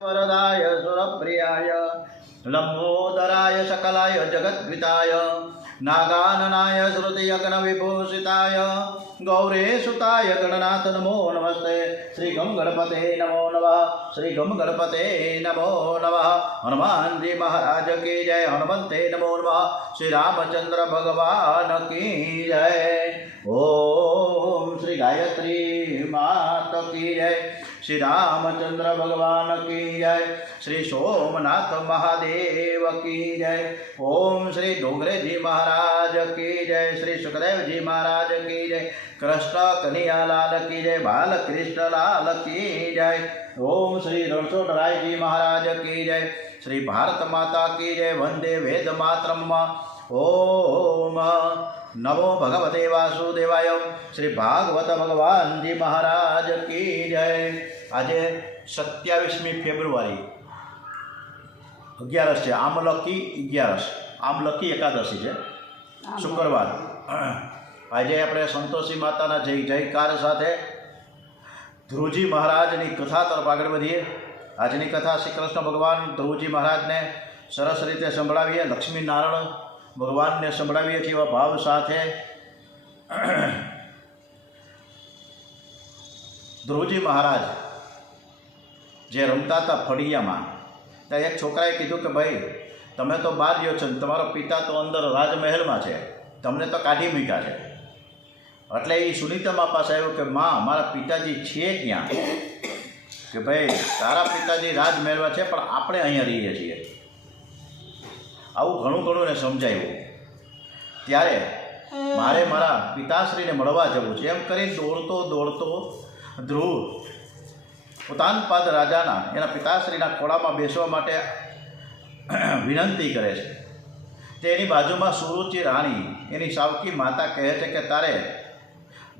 वरदाय सुरप्रियाय लंबोदराय सकलाय जगद्विताय नागाननाय श्रुतियज्ञविभूषिताय गौरेसुताय गणनाथ नमो नमस्ते। श्री गम गणपते नमो नमः। श्री गम गणपते नमो नमः। हनुमान जी महाराज की जय। हनुमंते नमो नमः। श्री रामचंद्र भगवान की जय। ओम श्री गायत्री मात की जय। श्री रामचंद्र भगवान की जय। श्री सोमनाथ महादेव की जय। ओम श्री डोंगरे जी महाराज की जय। श्री सुखदेव जी महाराज की जय। कृष्ण कन्हैया लाल की जय। बाल कृष्ण लाल की जय। ओम श्री रणछोड़राय जी महाराज की जय। श्री भारत माता की जय। वंदे वेद मातरम। ओम नमो भगवते वासुदेवाय। श्री भागवत भगवान जी महाराज की जय। आज 27મી ફેબ્રુઆરી 11 છે। આમલકી 11 આમલકી એકાદશી છે, શુક્રવાર। આજે આપણે સંતોષી માતાના જય જયકાર સાથે ધ્રુવજી મહારાજની કથા તરફ આગળ વધીએ। આજની કથા શ્રી કૃષ્ણ ભગવાન ધ્રુવજી મહારાજને સરસ રીતે સંભળાવીએ, લક્ષ્મીનારાયણ ભગવાનને સંભળાવીએ છીએ એવા ભાવ સાથે। ધ્રુવજી મહારાજ જે રમતા હતા ફળિયામાં, ત્યાં એક છોકરાએ કીધું કે ભાઈ તમે તો બહાર રહ્યો છો ને તમારો પિતા તો અંદર રાજમહેલમાં છે, તમને તો કાઢી મૂક્યા છે। એટલે એ સુનીતામાં પાસે આવ્યો કે માં મારા પિતાજી છે ક્યાં? કે ભાઈ તારા પિતાજી રાજમહેલમાં છે પણ આપણે અહીંયા રહીએ છીએ। આવું ઘણું ઘણું એને સમજાવ્યું। ત્યારે મારે મારા પિતાશ્રીને મળવા જવું છે એમ કરી દોડતો દોડતો ધ્રુવ ઉતાનપાદ રાજાના એના પિતાશ્રીના ખોળામાં બેસવા માટે વિનંતી કરે છે। તેની બાજુમાં સુરુચિ રાણી એની સાવકી માતા કહે છે કે તારે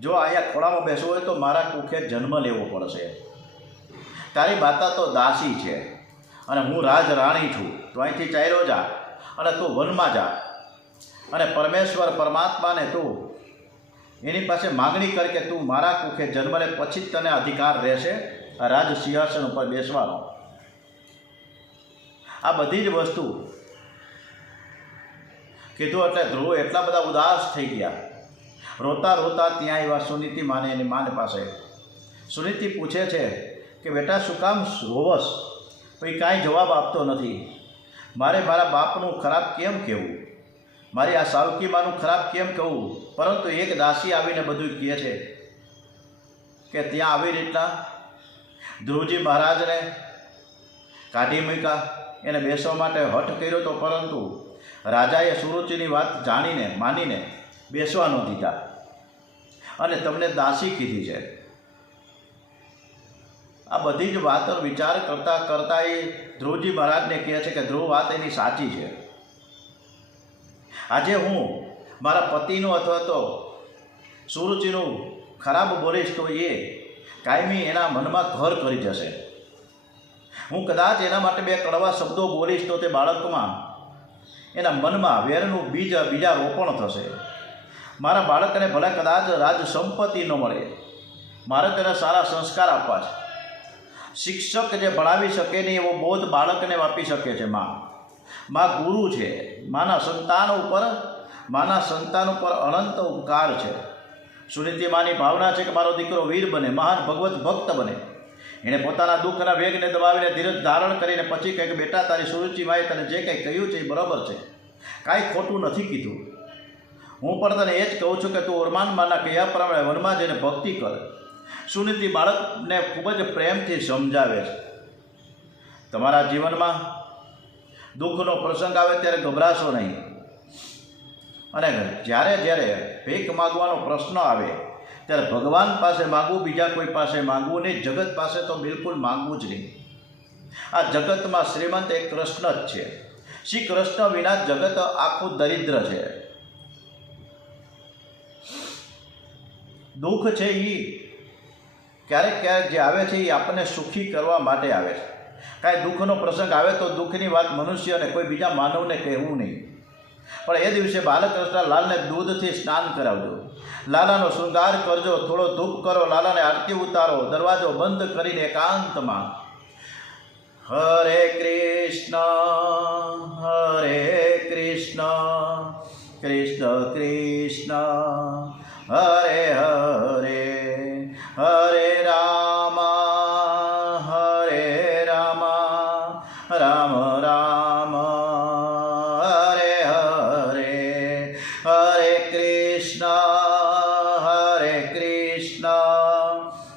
જો અહીંયા ખોળામાં બેસવું હોય તો મારા કુખે જન્મ લેવો પડશે। તારી માતા તો દાસી છે અને હું રાજ રાણી છું, તો અહીંથી ચાલ્યો જા અને તું વનમાં જા અને પરમેશ્વર પરમાત્માને તું એની પાસે માગણી કર કે તું મારા કુખે જન્મ લે, પછી જ તને અધિકાર રહેશે આ રાજ સિંહાસન ઉપર બેસવાનો। આ બધી જ વસ્તુ કીધું એટલે ધ્રુવ એટલા બધા ઉદાસ થઈ ગયા। રોતા રોતા ત્યાં આવ્યા સુનીતિ માને એની માને પાસે। સુનીતિ પૂછે છે કે બેટા શું કામ રોવસ? કોઈ કાંઈ જવાબ આપતો નથી। મારે મારા બાપનું ખરાબ કેમ કહેવું, મારી આ સાવકી માનું ખરાબ કેમ કહેવું? પરંતુ એક દાસી આવીને બધું કહે છે કે ત્યાં આવી રીતના ધ્રુવજી મહારાજને કાઢી મૂક્યા, એને બેસવા માટે હઠ કર્યો તો પરંતુ રાજાએ સુરુચિની વાત જાણીને માનીને બેસવા ન દીધા અને તમને દાસી કીધી છે। આ બધી જ વાતો વિચાર કરતાં કરતાં એ ધ્રુવજી મહારાજને કહે છે કે ધ્રુવ વાત એની સાચી છે। આજે હું મારા પતિનું અથવા તો સુરુચિનું ખરાબ બોલીશ તો એ કાયમી એના મનમાં ઘર કરી જશે। હું કદાચ એના માટે બે કડવા શબ્દો બોલીશ તો તે બાળકમાં એના મનમાં વેરનું બીજા રોપણ થશે। મારા બાળકને ભલે કદાચ રાજ સંપત્તિ ન મળે, મારે તેને સારા સંસ્કાર આપવા છે। શિક્ષક જે ભણાવી શકે નહીં એવો બોધ બાળકને આપી શકે છે માં ગુરુ છે। માના સંતાન ઉપર અનંત ઉપકાર છે। સુનીતિ માની ભાવના છે કે મારો દીકરો વીર બને, મહાન ભગવત ભક્ત બને। એણે પોતાના દુઃખના વેગને દબાવીને ધીરજ ધારણ કરીને પછી કહે કે બેટા તારી સુરુચિમાએ તને જે કંઈ કહ્યું છે એ બરાબર છે, કાંઈ ખોટું નથી કીધું। હું પણ તને એ જ કહું છું કે તું ઓરમાનમાના કહ્યા પ્રમાણે વનમાં જઈને ભક્તિ કર। સુનીતિ બાળકને ખૂબ જ પ્રેમથી સમજાવે છે। તમારા જીવનમાં દુઃખનો પ્રસંગ આવે ત્યારે ગભરાશો નહીં અને જ્યારે ભીખ માગવાનો પ્રશ્ન આવે ત્યારે ભગવાન પાસે માગવું, બીજા કોઈ પાસે માગવું નહીં, જગત પાસે તો બિલકુલ માગવું જ નહીં। આ જગતમાં શ્રીમંત એક કૃષ્ણ જ છે। શ્રી કૃષ્ણ વિના જગત આખું દરિદ્ર છે। દુઃખ છે એ ક્યારેક જે આવે છે એ આપણને સુખી કરવા માટે આવે છે। કાંઈ દુઃખનો પ્રસંગ આવે તો દુઃખની વાત મનુષ્યને કોઈ બીજા માનવને કહેવું નહીં, પણ એ દિવસે બાલકૃષ્ણ લાલને દૂધથી સ્નાન કરાવજો, લાલાનો શૃંગાર કરજો, થોડો ધૂપ કરો, લાલાને આરતી ઉતારો, દરવાજો બંધ કરીને એકાંતમાં હરે કૃષ્ણ કૃષ્ણ કૃષ્ણ હરે હરે હરે રામ રામ રામ હરે હરે હરે કૃષ્ણ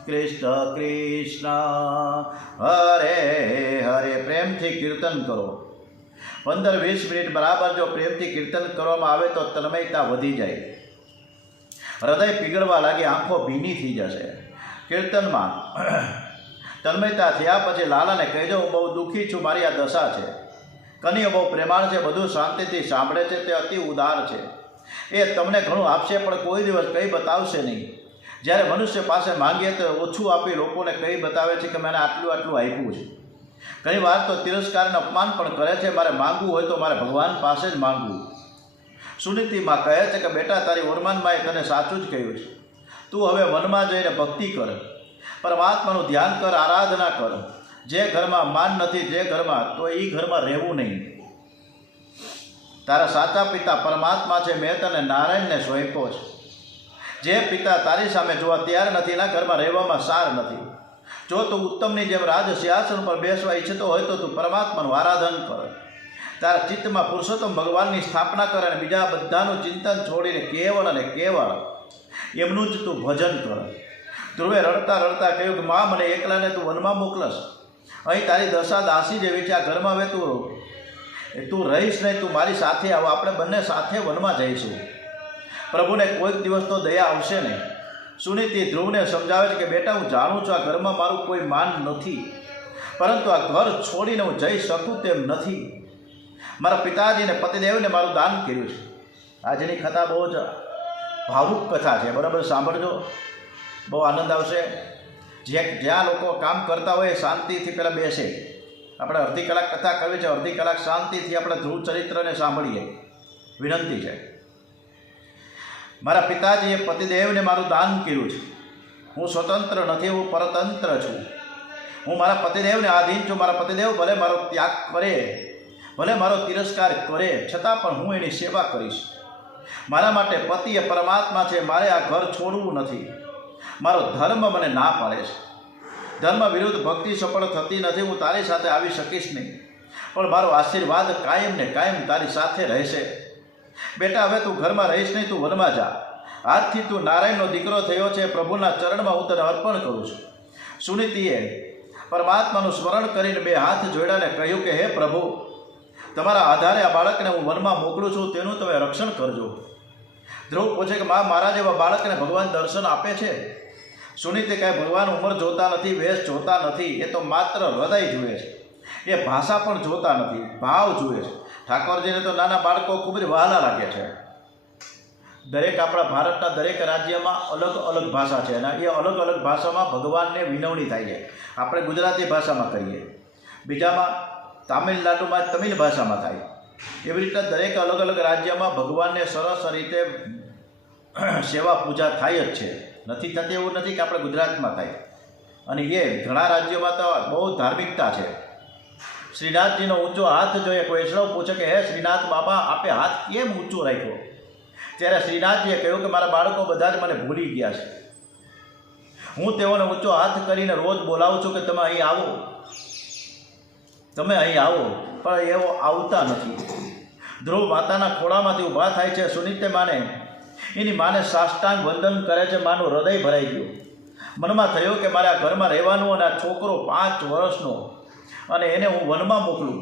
કૃષ્ણ કૃષ્ણ હરે હરે. પ્રેમથી કીર્તન કરો. 15-20 મિનિટ બરાબર જો પ્રેમથી કીર્તન કરવામાં આવે તો તન્મયતા વધી જાય, હૃદય પીગળવા લાગે, આંખો ભીની થઈ જશે. કીર્તનમાં તન્મયતા થયા પછી લાલાને કહેજો, હું બહુ દુઃખી છું, મારી આ દશા છે. કનૈયો બહુ પ્રેમાળ છે, બધું શાંતિથી સાંભળે છે, તે અતિ ઉદાર છે. એ તમને ઘણું આપશે પણ કોઈ દિવસ કંઈ બતાવશે નહીં. જ્યારે મનુષ્ય પાસે માંગીએ તો ઓછું આપી લોકોને કંઈ બતાવે છે કે મને આટલું આપ્યું છે. ઘણી વાર તો તિરસ્કારને અપમાન પણ કરે છે. મારે માગવું હોય તો મારે ભગવાન પાસે જ માગવું. સુનીતિમાં કહે છે કે બેટા, તારી વરમાનમાએ તને સાચું જ કહ્યું છે. તું હવે વનમાં જઈને ભક્તિ કર, પરમાત્માનું ધ્યાન કર, આરાધના કર. જે ઘરમાં માન નથી, જે ઘરમાં, તો એ ઘરમાં રહેવું નહીં. તારા સાચા પિતા પરમાત્મા છે. મેં તને નારાયણને સોંપ્યો છે. જે પિતા તારી સામે જોવા તૈયાર નથી, એના ઘરમાં રહેવામાં સાર નથી. જો તું ઉત્તમની જેમ રાજ સિંહાસન પર બેસવા ઈચ્છતો હોય તો તું પરમાત્માનું આરાધન કર. તારા ચિત્તમાં પુરુષોત્તમ ભગવાનની સ્થાપના કર અને બીજા બધાનું ચિંતન છોડીને કેવળ અને કેવળ એમનું જ તું ભજન કર. ધ્રુવે રડતા રડતા કહ્યું કે મા, મને એકલાને તું વનમાં મોકલશ. અહીં તારી દશા દાસી જેવી છે. આ ઘરમાં હવે તું રહીશ નહીં, તું મારી સાથે આવો, આપણે બંને સાથે વનમાં જઈશું. પ્રભુને કોઈક દિવસ તો દયા આવશે ને. સુનીતિ ધ્રુવને સમજાવે છે કે બેટા, હું જાણું છું આ ઘરમાં મારું કોઈ માન નથી, પરંતુ આ ઘર છોડીને હું જઈ શકું તેમ નથી. મારા પિતાજીને પતિદેવને મારું દાન કર્યું છે. આજની કથા બહુ જ ભાવુક કથા છે, બરાબર સાંભળજો, બહુ આનંદ આવશે. જ્યાં લોકો કામ કરતા હોય શાંતિથી પહેલાં બેસે. આપણે અડધી કલાક કથા કરવી છે, અડધી કલાક શાંતિથી આપણે ધ્રુવ ચરિત્રને સાંભળીએ, વિનંતી છે. મારા પિતાજીએ પતિદેવને મારું દાન કર્યું છે. હું સ્વતંત્ર નથી, હું પરતંત્ર છું. હું મારા પતિદેવને આધીન છું. મારા પતિદેવ ભલે મારો ત્યાગ કરે, ભલે મારો તિરસ્કાર કરે, છતાં પણ હું એની સેવા કરીશ. મારા માટે પતિ એ પરમાત્મા છે. મારે આ ઘર છોડવું નથી. મારો ધર્મ મને ના પાડે છે. ધર્મ વિરુદ્ધ ભક્તિ સફળ થતી નથી. હું તારી સાથે આવી શકીશ નહીં, પણ મારો આશીર્વાદ કાયમ ને કાયમ તારી સાથે રહેશે. બેટા, હવે તું ઘરમાં રહીશ નહીં, તું વનમાં જા. આજથી તું નારાયણનો દીકરો થયો છે. પ્રભુના ચરણમાં હું તને અર્પણ કરું છું. સુનીતિએ પરમાત્માનું સ્મરણ કરીને બે હાથ જોડ્યાને કહ્યું કે હે પ્રભુ, તમારા આધારે આ બાળકને હું વનમાં મોકલું છું, તેનું તમે રક્ષણ કરજો. ધ્રુવ પૂછે કે મા, મારા જેવા બાળકને ભગવાન દર્શન આપે છે? સુનીતિ કહે, ભગવાન ઉંમર જોતા નથી, વેશ જોતા નથી, એ તો માત્ર હૃદય જુએ છે. એ ભાષા પણ જોતા નથી, ભાવ જુએ છે. ઠાકોરજીને તો નાના બાળકો ખૂબ જ વહાલા લાગે છે. દરેક આપણા ભારતના દરેક રાજ્યમાં અલગ અલગ ભાષા છે અને એ અલગ અલગ ભાષામાં ભગવાનને વિનવણી થાય છે. આપણે ગુજરાતી ભાષામાં કહીએ, બીજામાં તામિલનાડુમાં તમિલ ભાષામાં થાય. એવી રીતે દરેક અલગ અલગ રાજ્યમાં ભગવાનને સરસ રીતે સેવા પૂજા થાય જ છે. નથી થતી એવું નથી કે આપણે ગુજરાતમાં થાય. અને એ ઘણા રાજ્યોમાં તો બહુ ધાર્મિકતા છે. શ્રીનાથજીનો ઊંચો હાથ જોઈએ. કોઈ વૈષ્ણવ પૂછે કે હે શ્રીનાથ બાબા, આપે હાથ કેમ ઊંચો રાખ્યો? ત્યારે શ્રીનાથજીએ કહ્યું કે મારા બાળકો બધા જ મને ભૂલી ગયા છે. હું તેઓને ઊંચો હાથ કરીને રોજ બોલાવું છું કે તમે અહીં આવો, તમે અહીં આવો, પણ એવો આવતા નથી. ધ્રુવ માતાના ખોળામાંથી ઊભા થાય છે. સુનીતે માને એની માને સાષ્ટાંગ વંદન કરે છે. માનું હૃદય ભરાઈ ગયું. મનમાં થયું કે મારે આ ઘરમાં રહેવાનું અને આ છોકરો 5 વર્ષનો અને એને હું વનમાં મોકલું.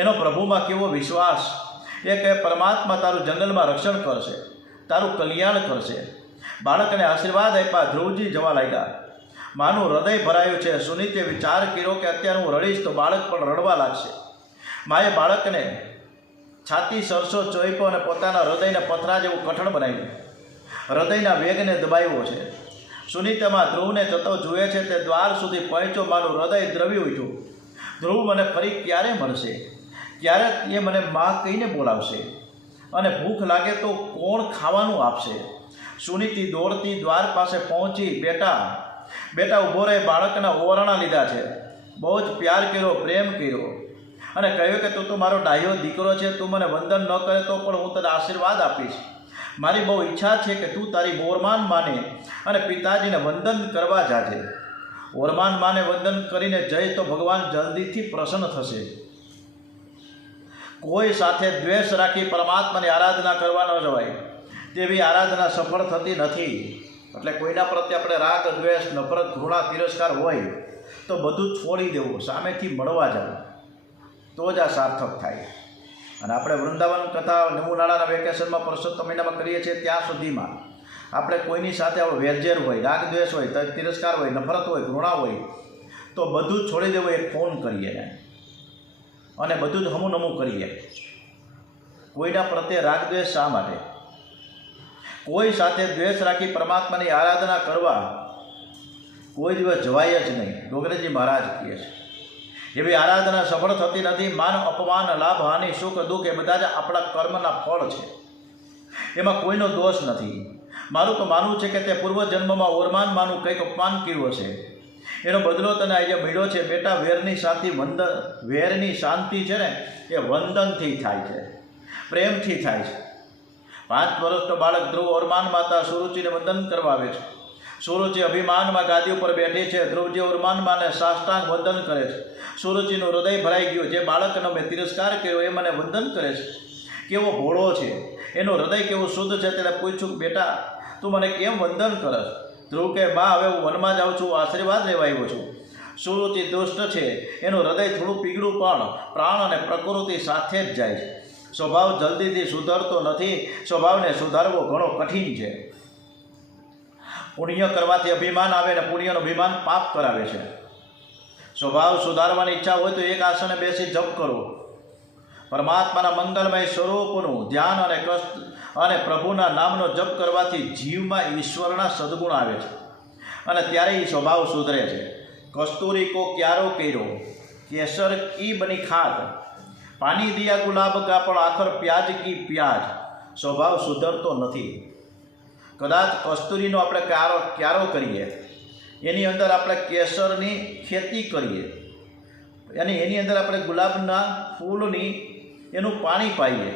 એનો પ્રભુમાં કેવો વિશ્વાસ! એ કહે, પરમાત્મા તારું જંગલમાં રક્ષણ કરશે, તારું કલ્યાણ કરશે. બાળકને આશીર્વાદ આપ્યા. ધ્રુવજી જવા લાગ્યા. માનું હૃદય ભરાયું છે. સુનીતે વિચાર કર્યો કે અત્યારે હું રડીશ તો બાળક પણ રડવા લાગશે. માએ બાળકને છાતી સરસો ચોઈપો અને પોતાના હૃદયને પથરા જેવું કઠણ બનાવ્યું. હૃદયના વેગને દબાવ્યો છે. સુનીતામાં ધ્રુવને જતો જુએ છે. તે દ્વાર સુધી પહોંચ્યો. મારું હૃદય દ્રવી ઉઠ્યું. ધ્રુવ મને ફરી ક્યારે મળશે? ક્યારે એ મને માં કહીને બોલાવશે? અને ભૂખ લાગે તો કોણ ખાવાનું આપશે? સુનીતિ દોડતી દ્વાર પાસે પહોંચી. બેટા ઊભો રહે, બાળકના ઓરણા લીધા છે. બહુ જ પ્યાર કર્યો, પ્રેમ કર્યો અને કહ્યું કે તું તો મારો ડાહ્યો દીકરો છે, તું મને વંદન ન કરે તો પણ હું તને આશીર્વાદ આપીશ. મારી બહુ ઈચ્છા છે કે તું તારી ઓરમાન માને અને પિતાજીને વંદન કરવા જાજે. ઓરમાન માને વંદન કરીને જઈ તો ભગવાન જલ્દીથી પ્રસન્ન થશે. કોઈ સાથે દ્વેષ રાખી પરમાત્માની આરાધના કરવા ન જવાય. તેવી આરાધના સફળ થતી નથી. એટલે કોઈના પ્રત્યે આપણે રાગ, દ્વેષ, નફરત, ઘૃણા, તિરસ્કાર હોય તો બધું છોડી દેવું, સામેથી મળવા જવું, તો જ આ સાર્થક થાય. અને આપણે વૃંદાવન કથા નમૂનાળાના વેકેશનમાં પરસોત્તમ મહિનામાં કરીએ છીએ ત્યાં સુધીમાં આપણે કોઈની સાથે આપણો વેરઝેર હોય, રાગ દ્વેષ હોય, તિરસ્કાર હોય, નફરત હોય, ઘૃણા હોય તો બધું જ છોડી દેવું. એક ફોન કરીએ અને બધું જ હમુનમું કરીએ. કોઈના પ્રત્યે રાગ દ્વેષ શા માટે? કોઈ સાથે દ્વેષ રાખી પરમાત્માની આરાધના કરવા કોઈ દિવસ જવાય જ નહીં. ડોગરેજી મહારાજ કહે છે એવી આરાધના સફળ થતી નથી. માન, અપમાન, લાભ, હાનિ, સુખ, દુઃખ એ બધા જ આપણા કર્મના ફળ છે. એમાં કોઈનો દોષ નથી. મારું તો માનવું છે કે તે પૂર્વજન્મમાં ઓરમાન માનું કંઈક અપમાન કર્યું હશે, એનો બદલો તને આજે મળ્યો છે. બેટા, વેરની શાંતિ છે ને એ વંદનથી થાય છે, પ્રેમથી થાય છે. 5 વર્ષનો બાળક ધ્રુવ ઓરમાન માતા સુરુચિને વંદન કરવા આવે છે. સુરુચિ અભિમાનમાં ગાદી ઉપર બેઠી છે. ધ્રુવજી ઓરમાન માને સાષ્ટાંગ વંદન કરે છે. સુરુચિનું હૃદય ભરાઈ ગયું. જે બાળકનો મેં તિરસ્કાર કર્યો એ મને વંદન કરે છે. કેવો ભોળો છે, એનું હૃદય કેવું શુદ્ધ છે. તેને પૂછ્યું, બેટા તું મને કેમ વંદન કરસ? ધ્રુવ કે, બા હવે હું વનમાં જાઉં છું, આશીર્વાદ લેવા આવ્યો છું. સુરુચિ દુષ્ટ છે, એનું હૃદય થોડું પીગળું પણ પ્રાણ અને પ્રકૃતિ સાથે જ જાય છે. સ્વભાવ જલ્દીથી સુધરતો નથી. સ્વભાવને સુધારવો ઘણો કઠિન છે. પુણ્ય કરવાથી અભિમાન આવે ને પુણ્યનું અભિમાન પાપ કરાવે છે. સ્વભાવ સુધારવાની ઈચ્છા હોય તો એક આસને બેસી જપ કરો. પરમાત્માના મંગલમય સ્વરૂપનું ધ્યાન અને પ્રભુના નામનો જપ કરવાથી જીવમાં ઈશ્વરના સદગુણ આવે છે અને ત્યારે એ સ્વભાવ સુધરે છે. કસ્તુરી કો ક્યારો કર્યો, કેસર કી બની ખાદ, પાણી દિયા ગુલાબ કા પણ આખર પ્યાજ કી પ્યાજ. સ્વભાવ સુધરતો નથી. કદાચ કસ્તુરીનો આપણે ક્યારો કરીએ, એની અંદર આપણે કેસરની ખેતી કરીએ અને એની અંદર આપણે ગુલાબના ફૂલની એનું પાણી પાઈએ,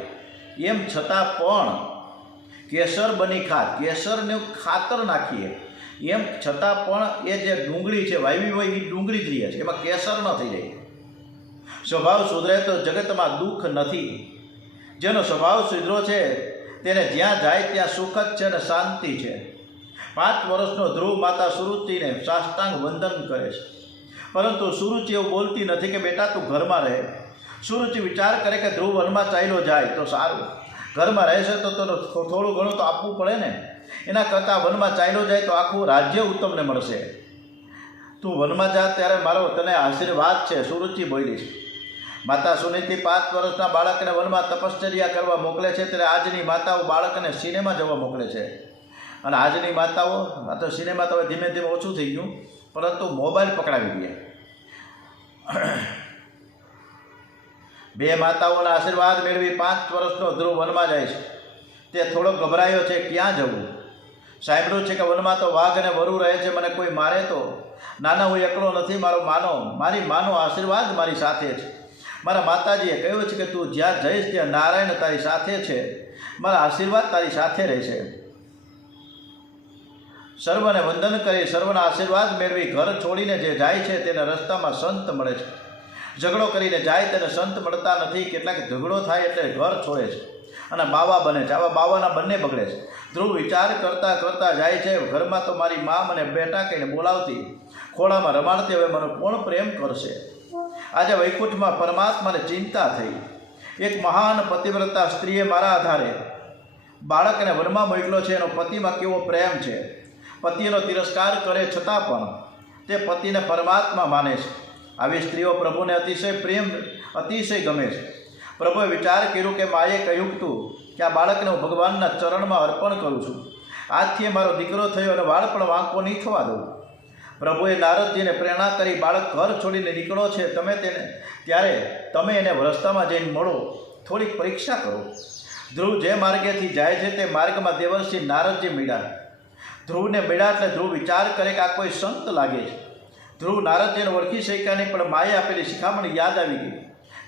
એમ છતાં પણ કેસર બની ખાદ, કેસરનું ખાતર નાખીએ, એમ છતાં પણ એ જે ડુંગળી છે વાવી હોય એ ડુંગળી જ રહે છે, એમાં કેસર ન થઈ જાય. સ્વભાવ સુધરે તો જગતમાં દુઃખ નથી. જેનો સ્વભાવ સુધરો છે તેને જ્યાં જાય ત્યાં સુખ જ છે અને શાંતિ છે. 5 વર્ષનો ધ્રુવ માતા સુરુચિને સાષ્ટાંગ વંદન કરે છે, પરંતુ સુરુચિ એવું બોલતી નથી કે બેટા તું ઘરમાં રહે. સુરુચિ વિચાર કરે કે ધ્રુવ વનમાં ચાલ્યો જાય તો સારું, ઘરમાં રહેશે તો થોડું ઘણું તો આપવું પડે ને. એના કરતાં વનમાં ચાલ્યો જાય તો આખું રાજ્ય ઉત્તમને મળશે. તું વનમાં જા ત્યારે મારો તને આશીર્વાદ છે, સુરુચિ બોલી છે. માતા સુનીતિ 5 વર્ષના બાળકને વનમાં તપશ્ચર્યા કરવા મોકલે છે, ત્યારે આજની માતાઓ બાળકને સિનેમા જવા મોકલે છે. અને આજની માતાઓ તો સિનેમા તો ધીમે ધીમે ઓછું થઈ ગયું, પરંતુ મોબાઈલ પકડાવી દે. 2 માતાઓના આશીર્વાદ મેળવી 5 વર્ષનો ધ્રુવ વનમાં જાય છે. તે થોડો ગભરાયો છે, ક્યાં જવું. સાંભળ્યું છે કે વનમાં તો વાઘ અને વરુ રહે છે, મને કોઈ મારે તો. નાના હું એકલો નથી, મારી માનો આશીર્વાદ મારી સાથે છે. મારા માતાજીએ કહ્યું છે કે તું જ્યાં જઈશ ત્યાં નારાયણ તારી સાથે છે, મારા આશીર્વાદ તારી સાથે રહેશે. સર્વને વંદન કરી સર્વના આશીર્વાદ મેળવી ઘર છોડીને જે જાય છે તેને રસ્તામાં સંત મળે છે. ઝઘડો કરીને જાય તેને સંત મળતા નથી. કેટલાક ઝઘડો થાય એટલે ઘર છોડે છે અને બાવા બને છે. આવા બાવાના બંને બગડે છે. ધ્રુવ વિચાર કરતાં કરતાં જાય છે, ઘરમાં તો મારી મા મને બેટા કહીને બોલાવતી, ખોળામાં રમાડતી, હવે મને કોણ પ્રેમ કરશે. આજે વૈકુંઠમાં પરમાત્માને ચિંતા થઈ. એક મહાન પતિવ્રતા સ્ત્રીએ મારા આધારે બાળકને વનમાં મોકલ્યો છે. એનો પતિમાં કેવો પ્રેમ છે. પતિનો તિરસ્કાર કરે છતાં પણ તે પતિને પરમાત્મા માને છે. આવી સ્ત્રીઓ પ્રભુને અતિશય ગમે છે. પ્રભુએ વિચાર કર્યું કે માએ કહ્યું તું કે આ બાળકને હું ભગવાનના ચરણમાં અર્પણ કરું છું. આજથી મારો દીકરો થયો અને વાળ પણ વાંકો નહીં થવા દઉં. પ્રભુએ નારદજીને પ્રેરણા કરી, બાળક ઘર છોડીને નીકળો છે ત્યારે તમે એને રસ્તામાં જઈને મળો, થોડીક પરીક્ષા કરો. ધ્રુવ જે માર્ગેથી જાય છે તે માર્ગમાં દેવર્ષિ નારદજી મળ્યા. ધ્રુવને મળ્યા એટલે ધ્રુવ વિચાર કરે કે આ કોઈ સંત લાગે છે. ધ્રુવ નારદજીને ઓળખી શક્યા નહીં, પણ માએ આપેલી શિખામણ યાદ આવી ગઈ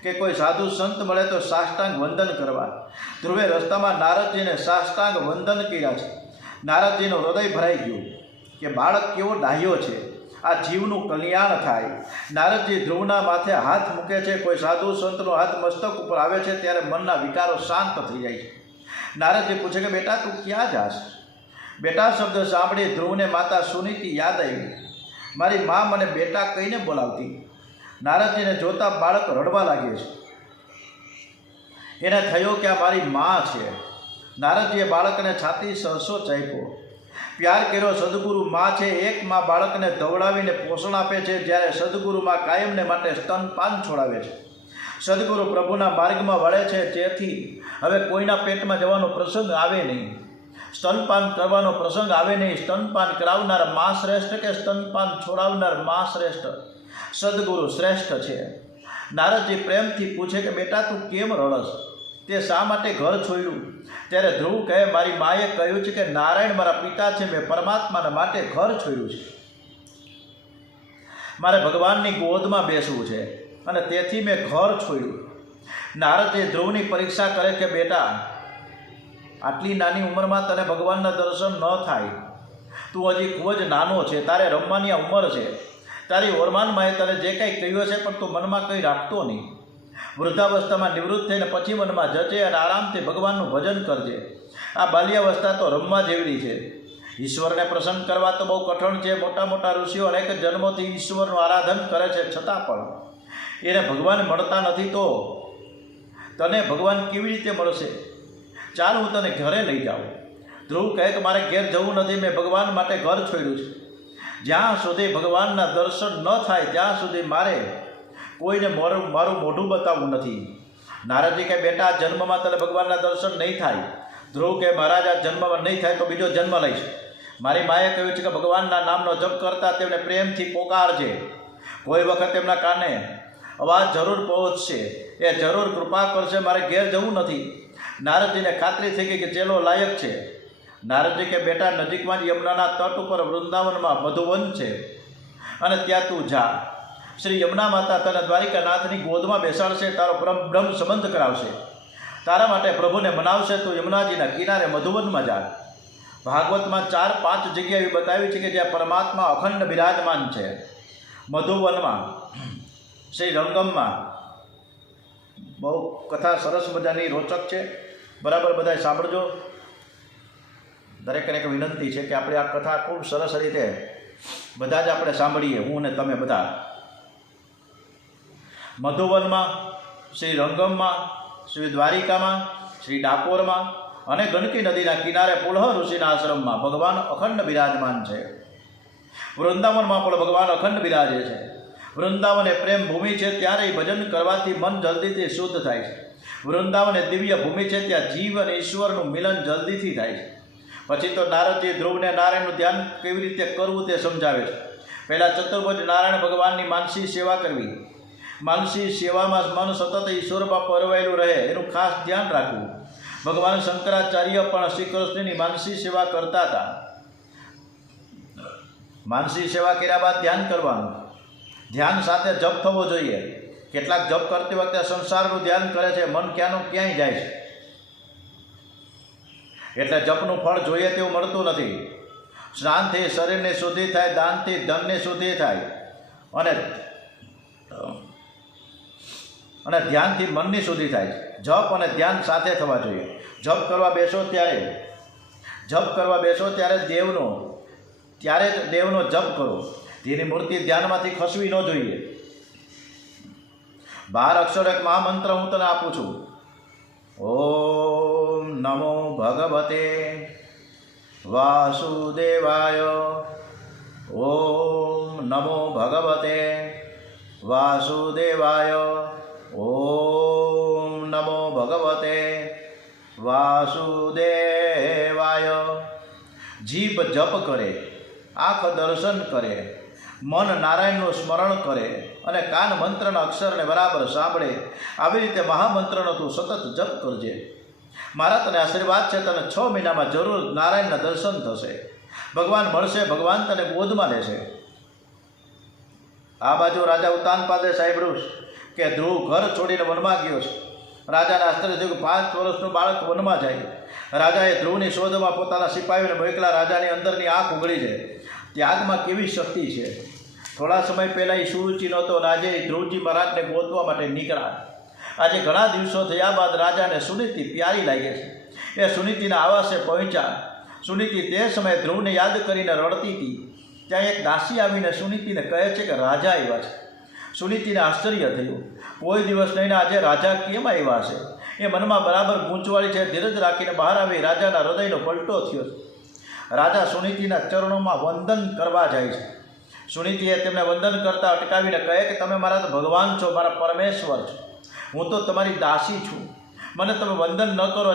કે કોઈ સાધુ સંત મળે તો સાષ્ટાંગ વંદન કરવા. ધ્રુવે રસ્તામાં નારદજીને સાષ્ટાંગ વંદન કર્યા છે. નારદજીનું હૃદય ભરાઈ ગયું કે બાળક કેવો ડાહ્યો છે, આ જીવનું કલ્યાણ થાય. નારદજી ધ્રુવના માથે હાથ મૂકે છે. કોઈ સાધુ સંતનો હાથ મસ્તક ઉપર આવે છે ત્યારે મનના વિકારો શાંત થઈ જાય છે. નારદજી પૂછે કે બેટા તું ક્યાં જાશ? બેટા શબ્દ સાંભળી ધ્રુવને માતા સુનીતિ યાદ આવી. મારી મા મને બેટા કહીને બોલાવતી. નારદજીને જોતા બાળક રડવા લાગે છે. એને થયો કે આ મારી મા છે. નારદજીએ બાળકને છાતી સરસો ચાપ્યો. પ્યાર કર્યો. સદગુરુ મા છે. એક મા બાળકને ધવડાવીને પોષણ આપે છે, જ્યારે સદગુરુ મા કાયમને માટે સ્તનપાન છોડાવે છે. સદગુરુ પ્રભુના માર્ગમાં વળે છે, જેથી હવે કોઈના પેટમાં જવાનો પ્રસંગ આવે નહીં, સ્તનપાન કરવાનો પ્રસંગ આવે નહીં. સ્તનપાન કરાવનાર મા શ્રેષ્ઠ કે સ્તનપાન છોડાવનાર મા શ્રેષ્ઠ? સદગુરુ શ્રેષ્ઠ છે. નારદજી પ્રેમથી પૂછે કે બેટા તું કેમ રડસ? તે શા માટે ઘર છોડ્યું? ત્યારે ધ્રુવ કહે મારી માએ કહ્યું છે કે નારાયણ મારા પિતા છે, મેં પરમાત્માના માટે ઘર છોડ્યું છે. મારે ભગવાનની ગોદમાં બેસવું છે અને તેથી મેં ઘર છોડ્યું. નારદજી ધ્રુવની પરીક્ષા કરે કે બેટા આટલી નાની ઉંમરમાં તને ભગવાનના દર્શન ન થાય. તું હજી ખૂબ જ નાનો છે, તારે રમવાની આ ઉંમર છે. તારી ઓરમાનમાં તને જે કંઈ કહ્યું છે પણ તું મનમાં કંઈ રાખતો નહીં. વૃદ્ધાવસ્થામાં નિવૃત્ત થઈને પછી મનમાં જજે અને આરામથી ભગવાનનું ભજન કરજે. આ બાલ્યાવસ્થા તો રમવા જેવડી છે. ઈશ્વરને પ્રસન્ન કરવા તો બહુ કઠણ છે. મોટા મોટા ઋષિઓ અનેક જન્મોથી ઈશ્વરનું આરાધન કરે છે, છતાં પણ એને ભગવાન મળતા નથી. તો તને ભગવાન કેવી રીતે મળશે? ચાલ હું તને ઘરે લઈ જાઉં. ધ્રુવ કહે કે મારે ઘેર જવું નથી, મેં ભગવાન માટે ઘર છોડ્યું છે. જ્યાં સુધી ભગવાનના દર્શન ન થાય ત્યાં સુધી મારે કોઈને મારું મોઢું બતાવવું નથી. નારદજી કહે બેટા આ જન્મમાં તને ભગવાનના દર્શન નહીં થાય. ધ્રુવ કહે મહારાજ આ જન્મમાં નહીં થાય તો બીજો જન્મ લઈશ. મારી માએ કહ્યું છે કે ભગવાનના નામનો જપ કરતા તેમને પ્રેમથી પોકારજે. કોઈ વખત તેમના કાને અવાજ જરૂર પહોંચશે, એ જરૂર કૃપા કરશે. મારે ઘેર જવું નથી. નારદજીને ખાતરી થઈ ગઈ કે ચેલો લાયક છે. નારદજી કે બેટા નજીકમાં જ યમુનાના તટ ઉપર વૃંદાવનમાં મધુવન છે અને ત્યાં તું જા. શ્રી યમુના માતા તને દ્વારિકાનાથની ગોદમાં બેસાડશે, તારો બ્રહ્મ સંબંધ કરાવશે, તારા માટે પ્રભુને મનાવશે. તું યમુનાજીના કિનારે મધુવનમાં જા. ભાગવતમાં 4-5 જગ્યા એવી બતાવી છે કે જ્યાં પરમાત્મા અખંડ બિરાજમાન છે. મધુવનમાં, શ્રી રંગમમાં. બહુ કથા સરસ મજાની રોચક છે. બરાબર બધાય સાંભળજો. દરેકને એક વિનંતી છે કે આપણે આ કથા ખૂબ સરસ રીતે બધા જ આપણે સાંભળીએ, હું ને તમે બધા. મધુવનમાં, શ્રી રંગમમાં, શ્રી દ્વારિકામાં, શ્રી ડાકોરમાં અને ગંડકી નદીના કિનારે પુલહ ઋષિના આશ્રમમાં ભગવાન અખંડ બિરાજમાન છે. વૃંદાવનમાં પણ ભગવાન અખંડ બિરાજે છે. વૃંદાવન એ પ્રેમ ભૂમિ છે, ત્યારે ભજન કરવાથી મન જલ્દીથી શુદ્ધ થાય છે. વૃંદાવન એ દિવ્ય ભૂમિ છે, ત્યાં જીવ અને ઈશ્વરનું મિલન જલ્દીથી થાય છે. પછી તો નારદજી ધ્રુવને નારાયણનું ધ્યાન કેવી રીતે કરવું તે સમજાવે છે. પહેલાં ચતુર્ભુજ નારાયણ ભગવાનની માનસી સેવા કરવી. માનસી સેવામાં મન સતત ઈશ્વરમાં પરવાયેલું રહે એનું ખાસ ધ્યાન રાખવું. ભગવાન શંકરાચાર્ય પણ શ્રી કૃષ્ણની માનસી સેવા કરતા હતા. માનસી સેવા કર્યા બાદ ધ્યાન કરવાનું. ધ્યાન સાથે જપ થવો જોઈએ. કેટલાક જપ કરતી વખતે સંસારનું ધ્યાન કરે છે, મન ક્યાંનું ક્યાંય જાય છે. એટલે જપનું ફળ જોઈએ તેવું મળતું નથી. સ્નાનથી શરીરની શુદ્ધિ થાય, દાનથી ધનની શુદ્ધિ થાય અને ધ્યાનથી મનની શુદ્ધિ થાય. જપ અને ધ્યાન સાથે થવા જોઈએ. જપ કરવા બેસો ત્યારે ત્યારે જ દેવનો જપ કરો. તેની મૂર્તિ ધ્યાનમાંથી ખસવી ન જોઈએ. 12 અક્ષર એક મહામંત્ર હું તને આપું છું. ઓમ નમો ભગવતે વાસુદેવાય. ઓમ નમો ભગવતે વાસુદેવાય. ઓમ નમો ભગવતે વાસુદેવાય. જીભ જપ કરે, આંખ દર્શન કરે, મન નારાયણનું સ્મરણ કરે અને કાન મંત્રના અક્ષરને બરાબર સાંભળે. આવી રીતે મહામંત્રનો તું સતત જપ કરજે. મારા તને આશીર્વાદ છે, તને 6 મહિનામાં જરૂર નારાયણના દર્શન થશે. ભગવાન મળશે, ભગવાન તને ગોદમાં લેશે. આ બાજુ રાજા ઉતાનપાદે સાંભળ્યું કે ધ્રુવ ઘર છોડીને વનમાં ગયો છે. રાજાને આશ્ચર્ય થયું કે 5 વર્ષનું બાળક વનમાં જાય. રાજાએ ધ્રુવની શોધમાં પોતાના સિપાહીઓને મોકલા. રાજાની અંદરની આંખ ઉઘડી છે. ત્યાગમાં કેવી શક્તિ છે. થોડા સમય પહેલાં એ સુરુચિ નહોતો અને આજે ધ્રુવજી મહારાજને ગોતવા માટે નીકળ્યા. આજે ઘણા દિવસો થયા બાદ રાજાને સુનીતિ પ્યારી લાગે છે. એ સુનીતિના આવાસે પહોંચ્યા. સુનીતિ તે સમયે ધ્રુવને યાદ કરીને રડતી હતી. ત્યાં એક દાસી આવીને સુનીતિને કહે છે કે રાજા આવ્યા છે. સુનીતિને આશ્ચર્ય થયું. કોઈ દિવસ નહીં આજે રાજા કેમ આવ્યા છે એ મનમાં બરાબર ગૂંચવાળી છે. ધીરજ રાખીને બહાર આવી રાજાના હૃદયનો પલટો થયો. રાજા સુનીતિના ચરણોમાં વંદન કરવા જાય છે. સુનીતિએ તેમને વંદન કરતા અટકાવીને કહે કે તમે મારા તો ભગવાન છો, મારા પરમેશ્વર છો. હું તો તમારી દાસી છું. મને તમે વંદન ન કરો.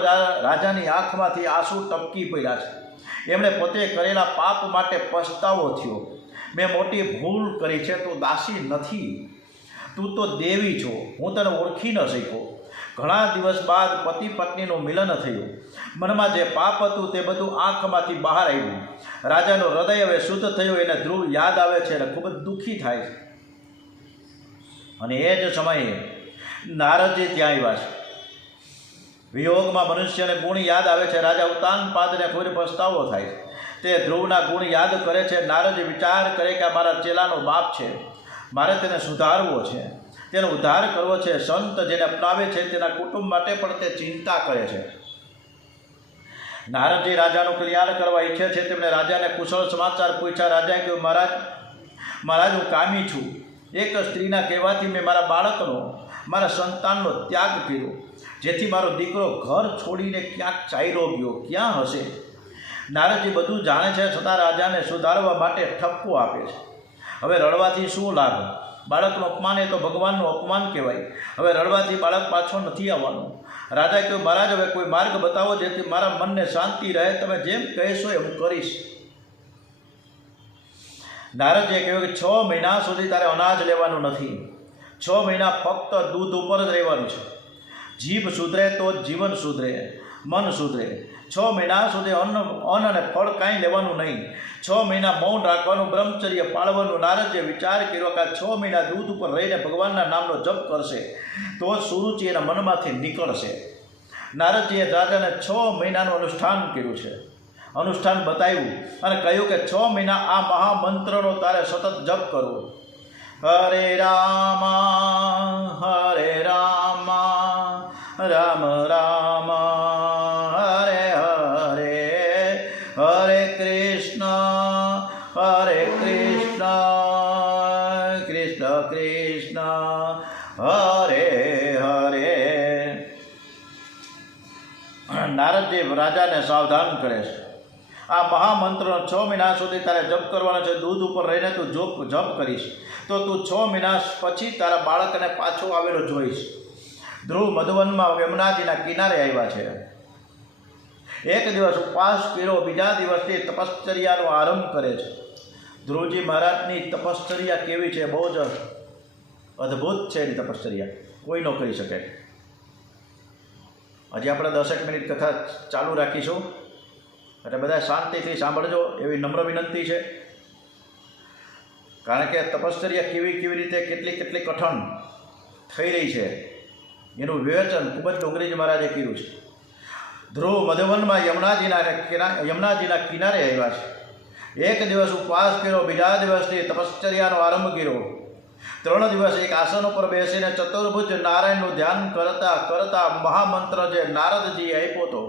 રાજાની આંખમાંથી આંસુ ટપકી પડ્યા છે. એમણે પોતે કરેલા પાપ માટે પછતાવો થયો. મેં મોટી ભૂલ કરી છે. તું દાસી નથી, તું તો દેવી છો. હું તને ઓળખી ન શક્યો. ઘણા દિવસ બાદ પતિ પત્નીનું મિલન થયું. મનમાં જે પાપ હતું તે બધું આંખમાંથી બહાર આવ્યું. રાજાનું હૃદય હવે શુદ્ધ થયું. એને ધ્રુવ યાદ આવે છે અને ખૂબ જ દુઃખી થાય છે. અને એ જ સમયે નારદજી ત્યાં આવ્યા છે. વિયોગમાં મનુષ્યને ગુણ યાદ આવે છે. રાજા ઉતાનપાદને ખૂબ પસ્તાવો થાય છે. તે ધ્રુવના ગુણ યાદ કરે છે. નારદજી વિચાર કરે કે આ મારા ચેલાનો બાપ છે, મારે તેને સુધારવો છે, તેનો ઉદ્ધાર કરવો છે. સંત જેને અપનાવે છે તેના કુટુંબ માટે પણ તે ચિંતા કરે છે. નારદજી રાજાનું કલ્યાણ કરવા ઈચ્છે છે. તેમણે રાજાને કુશળ સમાચાર પૂછ્યા. રાજાએ કહ્યું, મહારાજ હું કામી છું. એક સ્ત્રીના કહેવાથી મેં મારા બાળકનો, મારા સંતાનનો ત્યાગ કર્યો, જેથી મારો દીકરો ઘર છોડીને ક્યાંક ચાલ્યો ગયો. ક્યાં હશે? નારદજી બધું જાણે છે, છતાં રાજાને સુધારવા માટે ઠપકો આપે છે. હવે રડવાથી શું લાભ? બાળકનું અપમાન એ તો ભગવાનનું અપમાન કહેવાય. હવે રડવાથી બાળક પાછો નથી આવવાનું. રાજાએ કહ્યું, મહારાજ હવે કોઈ માર્ગ બતાવો જેથી મારા મનને શાંતિ રહે. તમે જેમ કહેશો એ હું કરીશ. નારદજીએ કહ્યું કે 6 મહિના સુધી તારે અનાજ લેવાનું નથી. 6 મહિના ફક્ત દૂધ ઉપર જ રહેવાનું છે. જીભ સુધરે તો જ જીવન સુધરે, મન સુધરે. 6 મહિના સુધી અન્ન અને ફળ કાંઈ લેવાનું નહીં. 6 મહિના મૌન રાખવાનું, બ્રહ્મચર્ય પાળવાનું. નારદજીએ વિચાર કર્યો કે 6 મહિના દૂધ ઉપર રહીને ભગવાનના નામનો જપ કરશે તો જ સુરુચિ એના મનમાંથી નીકળશે. નારદજીએ રાજાને 6 મહિનાનું અનુષ્ઠાન કર્યું છે. અનુષ્ઠાન બતાવ્યું અને કહ્યું કે 6 મહિના આ મહામંત્રનો તારે સતત જપ કરવો. હરે રામ હરે રામ રામ રામ હરે હરે, હરે કૃષ્ણ કૃષ્ણ કૃષ્ણ હરે હરે. નારદજી રાજાને સાવધાન કરે છે. આ મહામંત્રનો 6 મહિના સુધી તારે જપ કરવાનો છે. દૂધ ઉપર રહીને તું જપ કરીશ તો તું 6 મહિના પછી તારા બાળકને પાછો આવેલો જોઈશ. ધ્રુવ મધુવનમાં યમુનાજીના કિનારે આવ્યા છે. એક દિવસ ઉપવાસ કર્યો, બીજા દિવસથી તપશ્ચર્યાનો આરંભ કરે છે. ધ્રુવજી મહારાજની તપશ્ચર્યા કેવી છે? બહુ જ અદ્ભુત છે. એની તપશ્ચર્યા કોઈ ન કરી શકે. હજી આપણે 10 મિનિટ કથા ચાલુ રાખીશું, એટલે બધા શાંતિથી સાંભળજો એવી નમ્ર વિનંતી છે. કારણ કે તપશ્ચર્યા કેવી રીતે કેટલી કઠણ થઈ રહી છે એનું વિવેચન ખૂબ જ ડોંગરીજી મહારાજે કર્યું છે. ધ્રુવ મધુવનમાં યમુનાજીના કિનારે આવ્યા છે. એક દિવસ ઉપવાસ કર્યો, બીજા દિવસથી તપશ્ચર્યાનો આરંભ કર્યો. 3 દિવસ એક આસન ઉપર બેસીને ચતુર્ભુજ નારાયણનું ધ્યાન કરતા મહામંત્ર જે નારદજીએ આપ્યો હતો,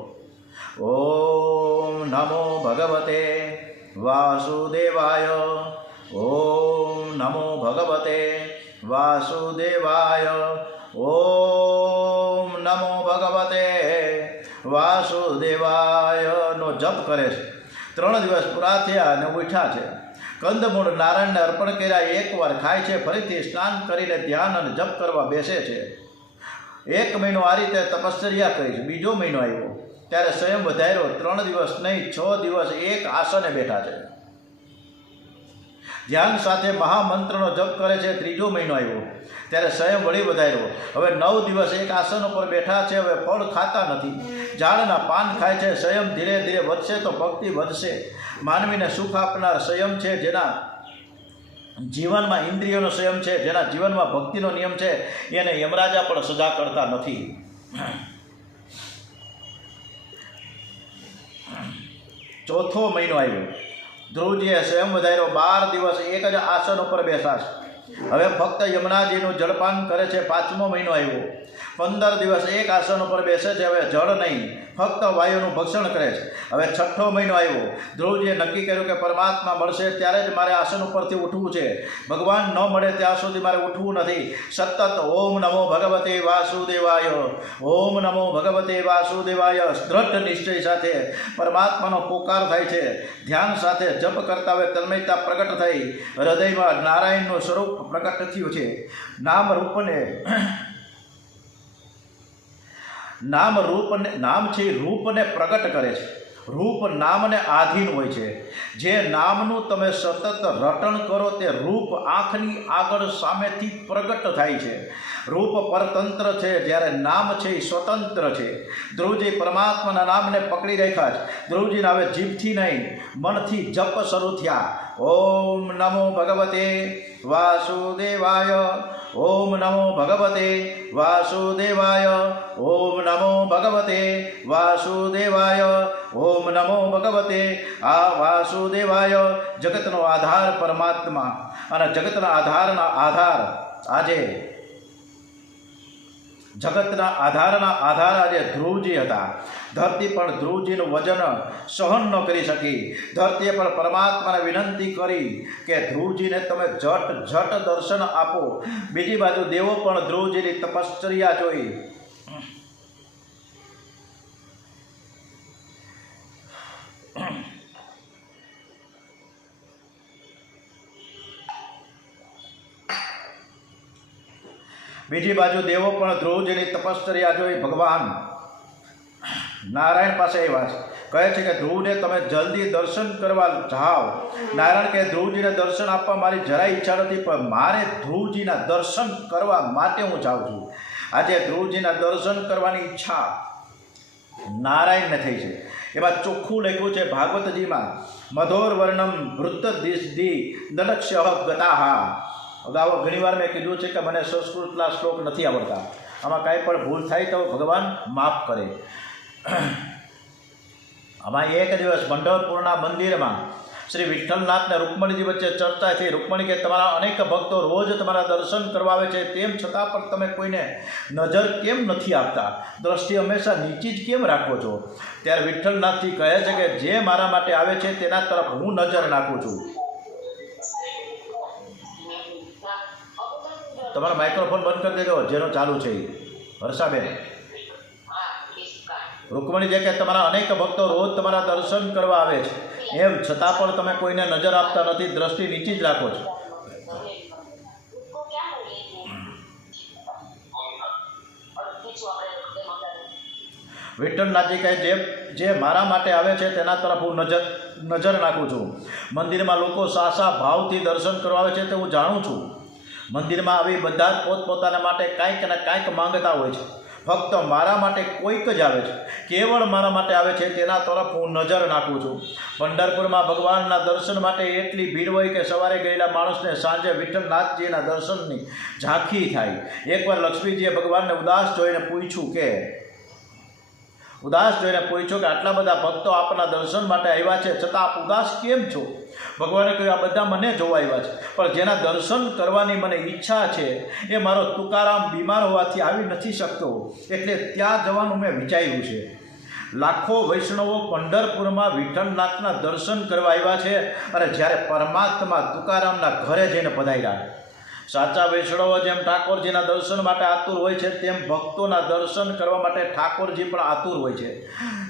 ઓમ નમો ભગવતે વાસુદેવાય, ઓમ નમો ભગવતે વાસુદેવાય, ઓમ નમો ભગવતે વાસુદેવાય નો જપ કરે છે. 3 દિવસ પૂરા થયા અને ઉઠ્યા છે. કંદમૂળ નારાયણને અર્પણ કર્યા. એકવાર ખાય છે, ફરીથી સ્નાન કરીને ધ્યાન અને જપ કરવા બેસે છે. 1 મહિનો આ રીતે તપશ્ચર્યા કરી છે. બીજો મહિનો આવ્યો ત્યારે સ્વયં વધાર્યો. 3 દિવસ નહીં 6 દિવસ એક આસને બેઠા છે. ધ્યાન સાથે મહામંત્રનો જપ કરે છે. 3જો મહિનો આવ્યો ત્યારે સ્વયં વળી વધાર્યો. હવે 9 દિવસ એક આસન ઉપર બેઠા છે. હવે ફળ ખાતા નથી, ઝાડના પાન ખાય છે. સ્વયં ધીરે ધીરે વધશે તો ભક્તિ વધશે. માનવીને સુખ આપનાર સ્વયં છે, જીવનમાં ઇન્દ્રિયોનો સંયમ છે, જેના જીવનમાં ભક્તિનો નિયમ છે, એને યમરાજા પણ સજા કરતા નથી. ચોથો મહિનો આવ્યો. ધ્રુવજીએ સંયમ વધાર્યો. 12 દિવસ એક જ આસન ઉપર બેસાશે. હવે ફક્ત યમુનાજીનું જળપાન કરે છે. 5મો મહિનો આવ્યો. 15 દિવસ એક આસન ઉપર બેસે છે. હવે જળ નહીં, ફક્ત વાયુનું ભક્ષણ કરે છે. હવે 6ઠો મહિનો આવ્યો. ધ્રુવજીએ નક્કી કર્યું કે પરમાત્મા મળશે ત્યારે જ મારે આસન ઉપરથી ઉઠવું છે. ભગવાન ન મળે ત્યાં સુધી મારે ઉઠવું નથી. સતત ઓમ નમો ભગવતે વાસુદેવાય, ઓમ નમો ભગવતે વાસુદેવાય દ્રઢ નિશ્ચય સાથે પરમાત્માનો પોકાર થાય છે. ધ્યાન સાથે જપ કરતા હવે તન્મયતા પ્રગટ થઈ. હૃદયમાં નારાયણનું સ્વરૂપ પ્રગટ થયું છે. નામ છે રૂપને પ્રગટ કરે છે. રૂપ નામને આધીન હોય છે. જે નામનું તમે સતત રટણ કરો તે રૂપ આંખની આગળ સામેથી પ્રગટ થાય છે. રૂપ પરતંત્ર છે, જ્યારે નામ છે એ સ્વતંત્ર છે. ધ્રુવજી પરમાત્માના નામને પકડી રાખ્યા છે. ધ્રુવજીના હવે જીભથી નહીં, મનથી જપ શરૂ થયા. ઓમ નમો ભગવતે વાસુદેવાય, ઓમ નમો ભગવતે વાસુદેવાય, ઓમ નમો ભગવતે વાસુદેવાય, ઓમ નમો ભગવતે વાસુદેવાય. જગતનો આધાર પરમાત્મા, અને જગતના આધાર આજે જગતના આધાર આજે ધ્રુવજી હતા. ધરતી પણ ધ્રુવજીનું વજન સહન ન કરી શકી. ધરતીએ પણ પરમાત્માને વિનંતી કરી કે ધ્રુવજીને તમે ઝટ દર્શન આપો. બીજી બાજુ દેવો પણ ધ્રુવજીની તપશ્ચર્યા જોઈ ધ્રુવજીની તપશ્ચર્યા જોઈ ભગવાન નારાયણ પાસે આવ્યા છે. કહે છે કે ધ્રુવને તમે જલ્દી દર્શન કરવા જાઓ. નારાયણ કે ધ્રુવજીને દર્શન આપવા મારી જરાય ઈચ્છા નથી, પણ મારે ધ્રુવજીના દર્શન કરવા માટે હું જાઉં છું. આજે ધ્રુવજીના દર્શન કરવાની ઈચ્છા નારાયણને થઈ છે. એમાં ચોખ્ખું લખ્યું છે ભાગવતજીમાં, મધોર વર્ણમ વૃત્તદિ દલક્ષ્ય ગતાહા. અગાઉ ઘણીવાર મેં કીધું છે કે મને સંસ્કૃતના શ્લોક નથી આવડતા. આમાં કાંઈ પણ ભૂલ થાય તો ભગવાન માફ કરે. આમાં એક દિવસ પંઢરપુરના મંદિરમાં શ્રી વિઠ્ઠલનાથને રૂકમણીજી વચ્ચે ચર્ચા થઈ. રૂકમણી કે તમારા અનેક ભક્તો રોજ તમારા દર્શન કરવા આવે છે, તેમ છતાં પણ તમે કોઈને નજર કેમ નથી આપતા? દ્રષ્ટિ હંમેશા નીચી જ કેમ રાખો છો? ત્યારે વિઠ્ઠલનાથજી કહે છે કે જે મારા માટે આવે છે તેના તરફ હું નજર નાખું છું. તમારો માઇક્રોફોન બંધ કરી દેજો, જેનો ચાલુ છે. હર્ષાબેન, રૂકમણી જે કે તમારા અનેક ભક્તો રોજ તમારા દર્શન કરવા આવે છે, એમ છતાં પણ તમે કોઈને નજર આપતા નથી, દ્રષ્ટિ નીચી જ રાખો છો. વિઠ્ઠલનાથજી કહે જે મારા માટે આવે છે તેના તરફ હું નજર નાખું છું. મંદિરમાં લોકો સાસા ભાવથી દર્શન કરવા આવે છે તે હું જાણું છું. મંદિરમાં આવી બધા જ પોતપોતાના માટે કાંઈક ને કાંઈક માંગતા હોય છે. ફક્ત મારા માટે કોઈક જ આવે છે, કેવળ મારા માટે આવે છે તેના તરફ હું નજર નાખું છું. પંઢરપુરમાં ભગવાનના દર્શન માટે એટલી ભીડ હોય કે સવારે ગયેલા માણસને સાંજે વિઠ્ઠલનાથજીના દર્શનની ઝાંખી થાય. એકવાર લક્ષ્મીજીએ ભગવાનને ઉદાસ જોઈને પૂછ્યું કે આટલા બધા ભક્તો આપના દર્શન માટે આવ્યા છે, છતાં આપ ઉદાસ કેમ છો? ભગવાને કહ્યું આ બધા મને જોવા આવ્યા છે, પણ જેના દર્શન કરવાની મને ઈચ્છા છે એ મારો તુકારામ બીમાર હોવાથી આવી નથી શકતો, એટલે ત્યાં જવાનું મેં વિચાર્યું છે. લાખો વૈષ્ણવો પંઢરપુરમાં વિઠ્ઠલનાથના દર્શન કરવા આવ્યા છે, અને જ્યારે પરમાત્મા તુકારામના ઘરે જઈને પધાર્યા. સાચા વૈષ્ણવો જેમ ઠાકોરજીના દર્શન માટે આતુર હોય છે, તેમ ભક્તોના દર્શન કરવા માટે ઠાકોરજી પણ આતુર હોય છે.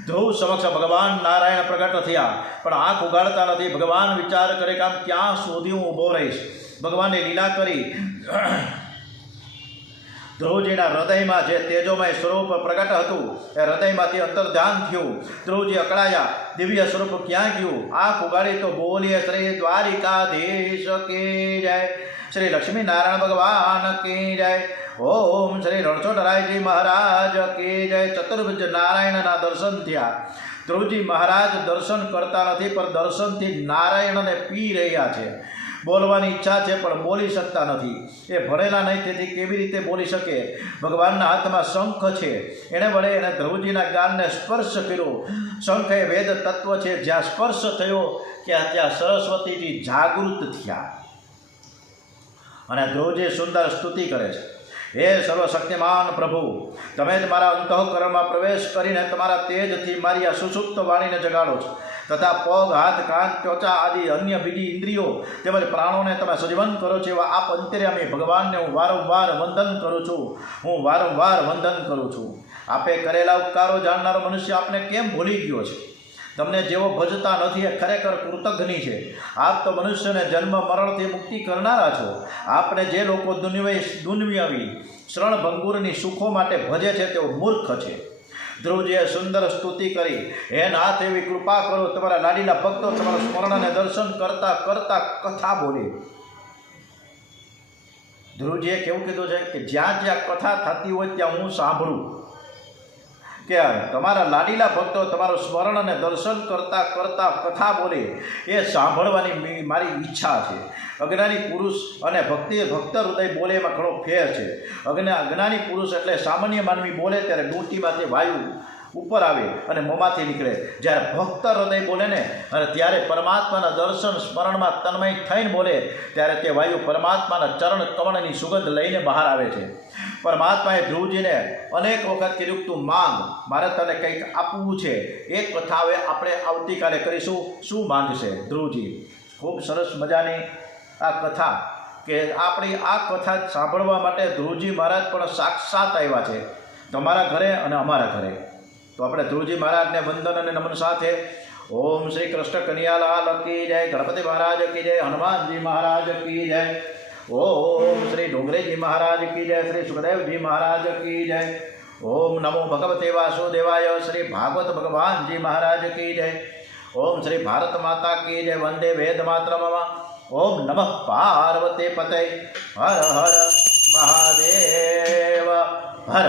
ધ્રુવ સમક્ષ ભગવાન નારાયણ પ્રગટ થયા, પણ આંખ ઉગાડતા નથી. ભગવાન વિચાર કરે કે આમ ક્યાં સુધી હું ઊભો રહીશ? ભગવાને લીલા કરી. ધ્રુવજીના હૃદયમાં જે તેજોમય સ્વરૂપ પ્રગટ હતું એ હૃદયમાંથી અંતર્ધ્યાન થયું. ધ્રુવજી અકળાયા, દિવ્ય સ્વરૂપ ક્યાં ગયું? આંખ ઉગાડી તો બોલીએ શ્રી દ્વારિકાધીશ કી જય, શ્રી લક્ષ્મી નારાયણ ભગવાન કી જય, ઓમ શ્રી રણછોડરાયજી મહારાજ કી જય. ચતુર્ભુજ નારાયણના દર્શન થયા. ધ્રુવજી મહારાજ દર્શન કરતા નથી, પણ દર્શનથી નારાયણને પી રહ્યા છે. બોલવાની ઈચ્છા છે પણ બોલી શકતા નથી. એ ભણેલા નહીં, તેથી કેવી રીતે બોલી શકે? ભગવાનના હાથમાં શંખ છે, એણે વડે એને ધ્રુવજીના ગાલને સ્પર્શ કર્યો. શંખ એ વેદ તત્વ છે. જ્યાં સ્પર્શ થયો કે ત્યાં સરસ્વતીજી જાગૃત થયા. અને ધ્રુવજી સુંદર સ્તુતિ કરે છે. હે સર્વશક્તિમાન પ્રભુ, તમે જ મારા અંતઃકરણમાં પ્રવેશ કરીને તમારા તેજથી મારી આ સુષુપ્ત વાણીને જગાડો છો, તથા પગ, હાથ, કાન, ત્વચા આદિ અન્ય બીજી ઇન્દ્રિયો તેમજ પ્રાણોને તમે સજીવન કરો છો. એવા આપ અંતર્યામી ભગવાનને હું વારંવાર વંદન કરું છું. વંદન કરું છું. આપે કરેલા ઉપકારો જાણનારો મનુષ્ય આપને કેમ ભૂલી ગયો છે? તમને જેવો ભજતા નથી એ ખરેખર કૃતજ્ઞ છે. આપ તો મનુષ્યને જન્મ મરણથી મુક્તિ કરનારા છો. આપને જે લોકો દુનિયાવી શરણભંગુરની સુખો માટે ભજે છે તેઓ મૂર્ખ છે. ધ્રુવજીએ સુંદર સ્તુતિ કરી. હે નાથ, એવી કૃપા કરો, તમારા લાડીલા ભક્તો તમારા સ્મરણ અને દર્શન કરતા કરતા કથા બોલે. ધ્રુવજીએ કેવું કીધું છે કે જ્યાં જ્યાં કથા થતી હોય ત્યાં હું સાંભળું. કે તમારા લાડીલા ભક્તો તમારું સ્મરણ અને દર્શન કરતા કરતા કથા બોલે, એ સાંભળવાની મારી ઈચ્છા છે. અજ્ઞાની પુરુષ અને ભક્ત હૃદય બોલે એમાં ઘણો ફેર છે. અજ્ઞાની પુરુષ એટલે સામાન્ય માનવી બોલે ત્યારે ડૂંટીમાંથી વાયુ ઉપર આવે અને મોંમાંથી નીકળે. જ્યારે ભક્ત હૃદય બોલે ને અને ત્યારે પરમાત્માના દર્શન સ્મરણમાં તન્મય થઈને બોલે ત્યારે તે વાયુ પરમાત્માના ચરણ કમળની સુગંધ લઈને બહાર આવે છે. પરમાત્માએ ધ્રુવજીને અનેક વખત કીધું, તું માંગ, મારે તને કંઈક આપવું છે. એક કથા હવે આપણે આવતીકાલે કરીશું. શું માંગશે ધ્રુવજી? ખૂબ સરસ મજાની આ કથા, કે આપણી આ કથા સાંભળવા માટે ધ્રુવજી મહારાજ પણ સાક્ષાત આવ્યા છે, તમારા ઘરે અને અમારા ઘરે. તો આપણે ધ્રુવજી મહારાજને વંદન અને નમન સાથે ઓમ શ્રી કૃષ્ણ કનૈયાલાલ કી જય, ગણપતિ મહારાજ કી જય, હનુમાનજી મહારાજ કી જય, ઓમ શ્રી ડુંગરેજી મહારાજ કી જય, શ્રી સુખદેવજી મહારાજ કી જય, ઓમ નમો ભગવતે વાસુદેવાય, શ્રી ભાગવત ભગવાનજી મહારાજ કી જય, ઓમ શ્રી ભારત માતા કી જય, વંદે વેદ માતરમ, ઓમ નમઃ પાર્વતી પતય, હર હર મહાદેવ હર.